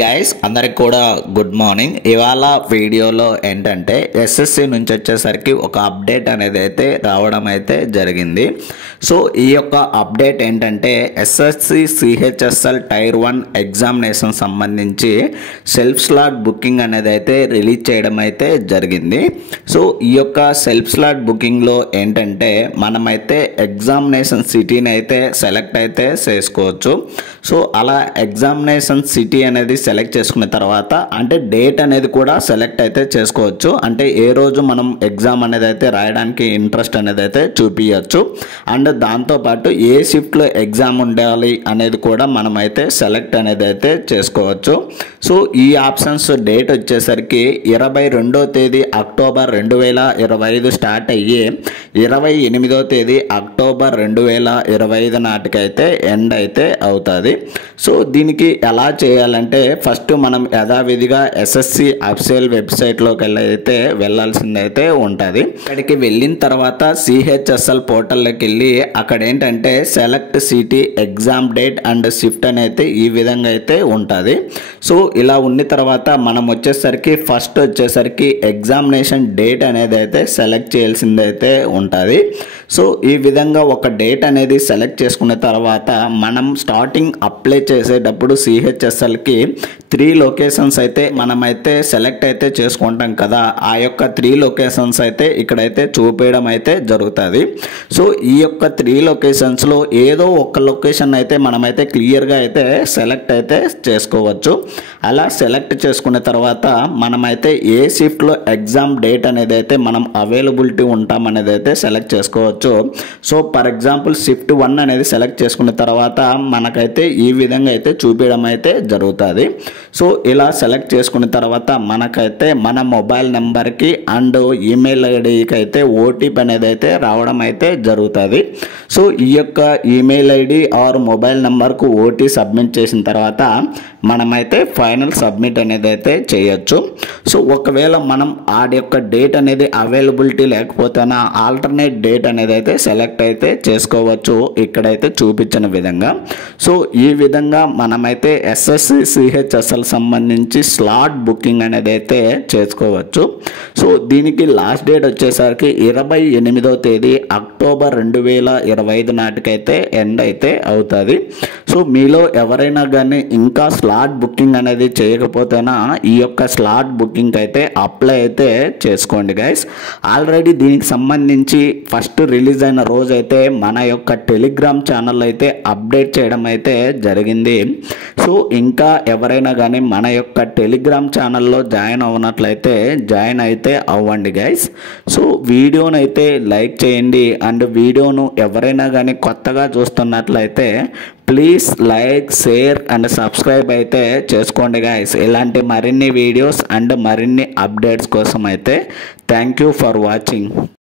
Guys అందరికి కూడా good morning. ఇవాళ వీడియోలో ఏంటంటే ఎస్ఎస్సి నుంచి వచ్చేసరికి ఒక అప్డేట్ అనేది అయితే రావడం అయితే జరిగింది. సో ఈ యొక్క అప్డేట్ ఏంటంటే ఎస్ఎస్సి సిహెచ్ఎస్ఎల్ టైర్ 1 ఎగ్జామినేషన్ సంబంధించి సెల్ఫ్ స్లాట్ బుకింగ్ అనేది అయితే రిలీజ్ చేయడం అయితే జరిగింది. సో ఈ యొక్క సెల్ఫ్ స్లాట్ బుకింగ్లో ఏంటంటే మనమైతే ఎగ్జామినేషన్ సిటీని అయితే సెలెక్ట్ అయితే చేసుకోవచ్చు. సో అలా ఎగ్జామినేషన్ సిటీ అనేది సెలెక్ట్ చేసుకున్న తర్వాత అంటే డేట్ అనేది కూడా సెలెక్ట్ అయితే చేసుకోవచ్చు. అంటే ఏ రోజు మనం ఎగ్జామ్ అనేది అయితే రాయడానికి ఇంట్రెస్ట్ అనేది అయితే చూపించవచ్చు. అండ్ దాంతోపాటు ఏ షిఫ్ట్లో ఎగ్జామ్ ఉండాలి అనేది కూడా మనం అయితే సెలెక్ట్ అనేది అయితే చేసుకోవచ్చు. సో ఈ ఆప్షన్స్ డేట్ వచ్చేసరికి 22వ తేదీ అక్టోబర్ 2025 స్టార్ట్ అయ్యి 28వ తేదీ అక్టోబర్ 2025 నాటికైతే ఎండ్ అయితే అవుతుంది. సో దీనికి ఎలా చేయాలంటే ఫస్ట్ మనం యథావిధిగా ఎస్ఎస్సి అఫీషియల్ వెబ్సైట్లోకి అయితే వెళ్ళాల్సింది అయితే ఉంటుంది. అక్కడికి వెళ్ళిన తర్వాత సిహెచ్ఎస్ఎల్ పోర్టల్లోకి వెళ్ళి అక్కడ ఏంటంటే select city exam date and shift అనేది ఈ విధంగా అయితే ఉంటుంది. సో ఇలా ఉన్న తర్వాత మనం ఫస్ట్ వచ్చేసరికి ఎగ్జామినేషన్ డేట్ అనేది అయితే సెలెక్ట్ చేయాల్సింది అయితే ఉంటుంది. సో ఈ విధంగా ఒక డేట్ అనేది సెలెక్ట్ చేసుకున్న తర్వాత మనం స్టార్టింగ్ అప్లై చేసేటప్పుడు సిహెచ్ఎస్ఎల్కి 3 లొకేషన్స్ అయితే మనమైతే సెలెక్ట్ అయితే చేసుకుంటాం కదా, ఆ యొక్క 3 లొకేషన్స్ అయితే ఇక్కడైతే చూపించడం అయితే జరుగుతుంది. సో ఈ యొక్క 3 లొకేషన్స్లో ఏదో ఒక లొకేషన్ అయితే మనమైతే క్లియర్గా అయితే సెలెక్ట్ అయితే చేసుకోవచ్చు. అలా సెలెక్ట్ చేసుకున్న తర్వాత మనమైతే ఏ షిఫ్ట్లో ఎగ్జామ్ డేట్ అనేది అయితే మనం అవైలబిలిటీ ఉంటాం అనేది అయితే సెలెక్ట్ చేసుకోవచ్చు. సో ఫర్ ఎగ్జాంపుల్ షిఫ్ట్ 1 అనేది సెలెక్ట్ చేసుకున్న తర్వాత మనకైతే ఈ విధంగా అయితే చూపించడం అయితే జరుగుతుంది. సో ఇలా సెలెక్ట్ చేసుకున్న తర్వాత మనకైతే మన మొబైల్ నెంబర్కి అండ్ ఈమెయిల్ ఐడికి అయితే ఓటీపీ అనేది అయితే రావడం అయితే జరుగుతుంది. సో ఈ యొక్క ఈమెయిల్ ఐడి ఆర్ మొబైల్ నెంబర్కు ఓటీ సబ్మిట్ చేసిన తర్వాత మనమైతే ఫైనల్ సబ్మిట్ అనేది అయితే చేయొచ్చు. సో ఒకవేళ మనం ఆ యొక్క డేట్ అనేది అవైలబిలిటీ లేకపోతేనా ఆల్టర్నేట్ డేట్ అనేది అయితే సెలెక్ట్ అయితే చేసుకోవచ్చు ఇక్కడైతే చూపించిన విధంగా. సో ఈ విధంగా మనమైతే ఎస్ఎస్సి సిహెచ్ఎస్ఎల్ సంబంధించి స్లాట్ బుకింగ్ అనేది అయితే చేసుకోవచ్చు. సో దీనికి లాస్ట్ డేట్ వచ్చేసరికి 28వ తేదీ అక్టోబర్ 2025 నాటికైతే ఎండ్ అయితే అవుతుంది. సో మీలో ఎవరైనా కానీ ఇంకా స్లాట్ బుకింగ్ అనేది చేయకపోతేనా ఈ యొక్క స్లాట్ బుకింగ్ అయితే అప్లై అయితే చేసుకోండి గైస్. ఆల్రెడీ దీనికి సంబంధించి ఫస్ట్ రిలీజ్ అయిన రోజు అయితే మన యొక్క టెలిగ్రామ్ ఛానల్ అయితే అప్డేట్ చేయడం అయితే జరిగింది. సో ఇంకా ఎవరైనా కానీ మన యొక్క టెలిగ్రామ్ ఛానల్లో జాయిన్ అవ్వనట్లయితే జాయిన్ అయితే అవ్వండి గైస్. సో వీడియోను అయితే లైక్ చేయండి అండ్ వీడియోను ఎవరైనా కానీ కొత్తగా చూస్తున్నట్లయితే please like share and subscribe అయితే చేసుకోండి గైస్. ఇలాంటి మరిన్ని వీడియోస్ అండ్ మరిన్ని అప్డేట్స్ కోసం అయితే థ్యాంక్ యూ ఫర్ వాచింగ్.